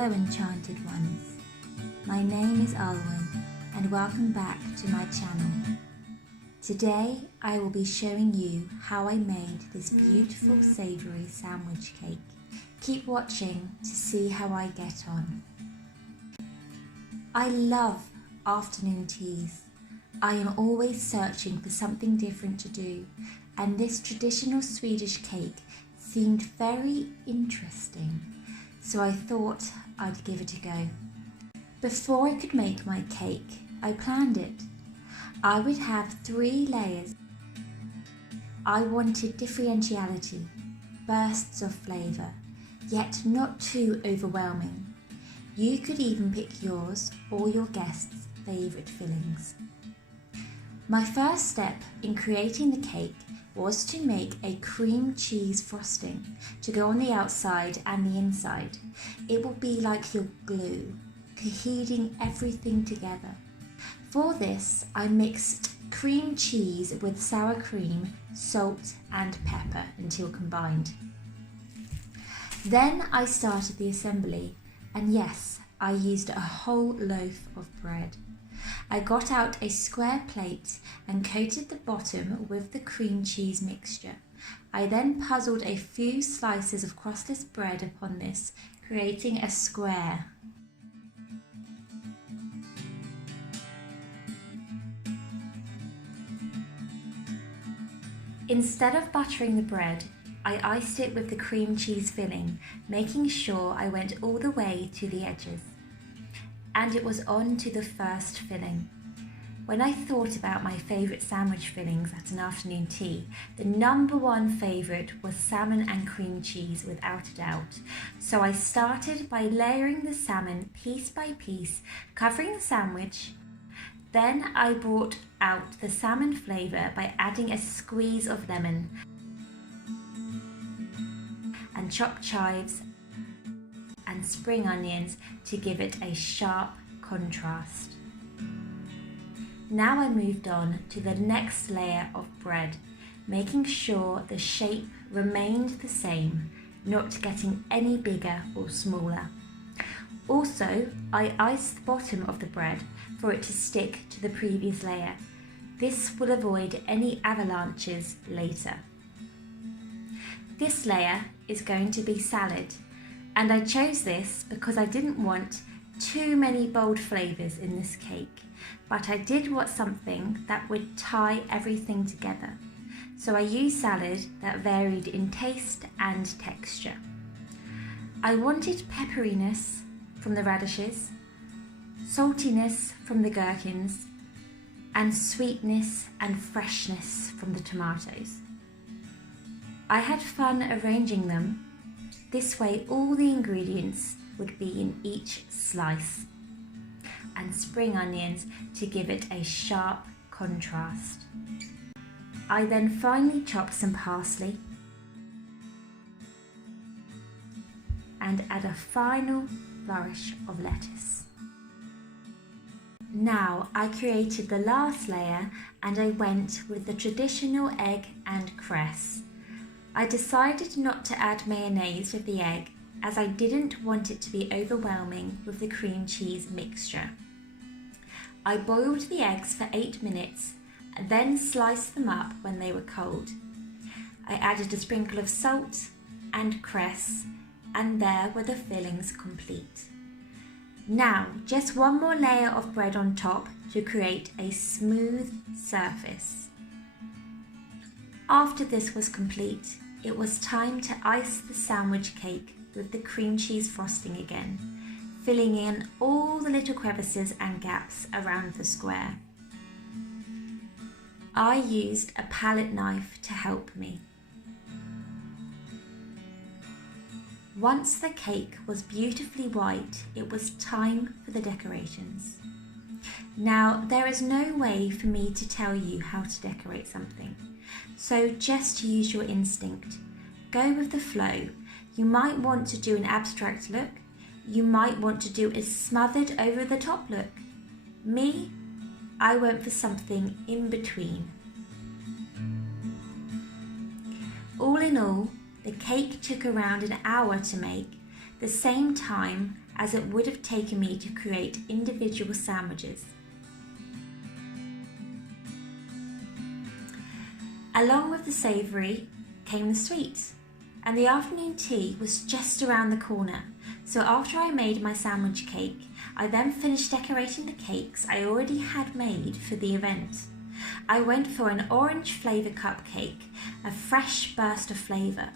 Hello Enchanted ones, my name is Alwyn and welcome back to my channel. Today I will be showing you how I made this beautiful savoury sandwich cake. Keep watching to see how I get on. I love afternoon teas. I am always searching for something different to do, and this traditional Swedish cake seemed very interesting, so I thought I'd give it a go. Before I could make my cake, I planned it. I would have 3 layers. I wanted differentiality, bursts of flavour, yet not too overwhelming. You could even pick yours or your guests' favourite fillings. My first step in creating the cake was to make a cream cheese frosting to go on the outside and the inside. It will be like your glue, coheling everything together. For this, I mixed cream cheese with sour cream, salt and pepper until combined. Then I started the assembly, and yes, I used a whole loaf of bread. I got out a square plate and coated the bottom with the cream cheese mixture. I then puzzled a few slices of crustless bread upon this, creating a square. Instead of buttering the bread, I iced it with the cream cheese filling, making sure I went all the way to the edges. And it was on to the first filling. When I thought about my favourite sandwich fillings at an afternoon tea, the number one favourite was salmon and cream cheese without a doubt. So I started by layering the salmon piece by piece, covering the sandwich. Then I brought out the salmon flavour by adding a squeeze of lemon and chopped chives and spring onions to give it a sharp contrast. Now I moved on to the next layer of bread, making sure the shape remained the same, not getting any bigger or smaller. Also, I iced the bottom of the bread for it to stick to the previous layer. This will avoid any avalanches later. This layer is going to be salad, and I chose this because I didn't want too many bold flavours in this cake, but I did want something that would tie everything together. So I used salad that varied in taste and texture. I wanted pepperiness from the radishes, saltiness from the gherkins, and sweetness and freshness from the tomatoes. I had fun arranging them. This way all the ingredients would be in each slice, and spring onions to give it a sharp contrast. I then finely chopped some parsley and add a final flourish of lettuce. Now I created the last layer and I went with the traditional egg and cress. I decided not to add mayonnaise with the egg as I didn't want it to be overwhelming with the cream cheese mixture. I boiled the eggs for 8 minutes and then sliced them up when they were cold. I added a sprinkle of salt and cress, and there were the fillings complete. Now just one more layer of bread on top to create a smooth surface. After this was complete, it was time to ice the sandwich cake with the cream cheese frosting again, filling in all the little crevices and gaps around the square. I used a palette knife to help me. Once the cake was beautifully white, it was time for the decorations. Now, there is no way for me to tell you how to decorate something, so just use your instinct. Go with the flow. You might want to do an abstract look. You might want to do a smothered over the top look. Me, I went for something in between. All in all, the cake took around an hour to make, the same time as it would have taken me to create individual sandwiches. Along with the savoury came the sweet, and the afternoon tea was just around the corner. So after I made my sandwich cake, I then finished decorating the cakes I already had made for the event. I went for an orange flavour cupcake, a fresh burst of flavour.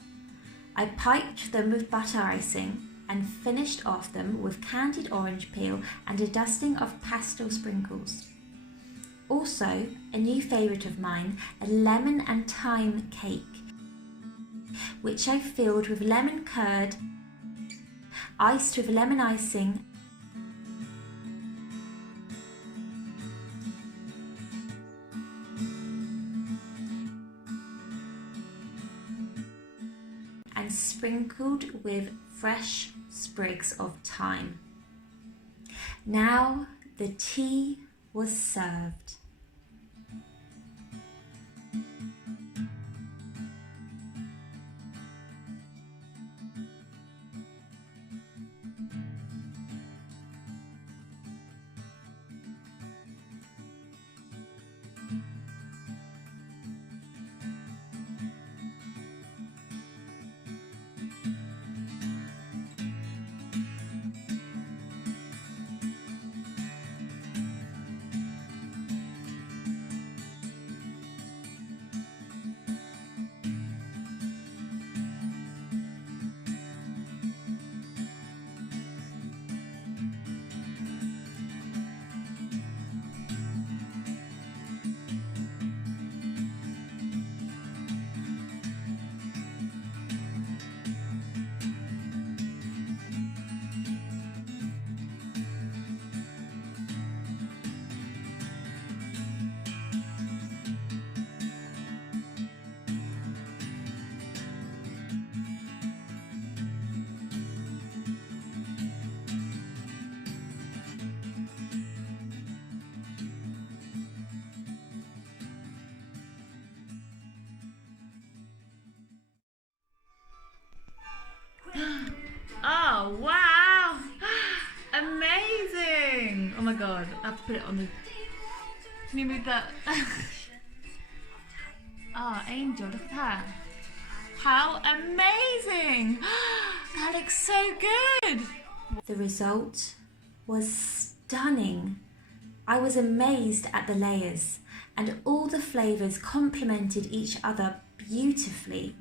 I piped them with butter icing and finished off them with candied orange peel and a dusting of pastel sprinkles. Also, a new favourite of mine, a lemon and thyme cake, which I filled with lemon curd, iced with lemon icing, and sprinkled with fresh sprigs of thyme. Now the tea was served. Oh wow! Amazing! Oh my god, I have to put it on the... Can you move that? Oh, Angel, look at that. How amazing! That looks so good! The result was stunning. I was amazed at the layers, and all the flavours complemented each other beautifully.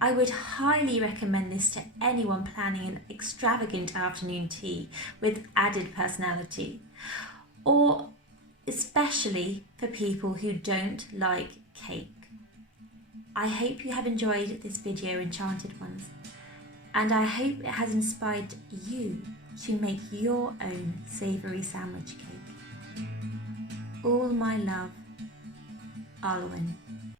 I would highly recommend this to anyone planning an extravagant afternoon tea with added personality, or especially for people who don't like cake. I hope you have enjoyed this video, Enchanted ones, and I hope it has inspired you to make your own savoury sandwich cake. All my love, Alwyn.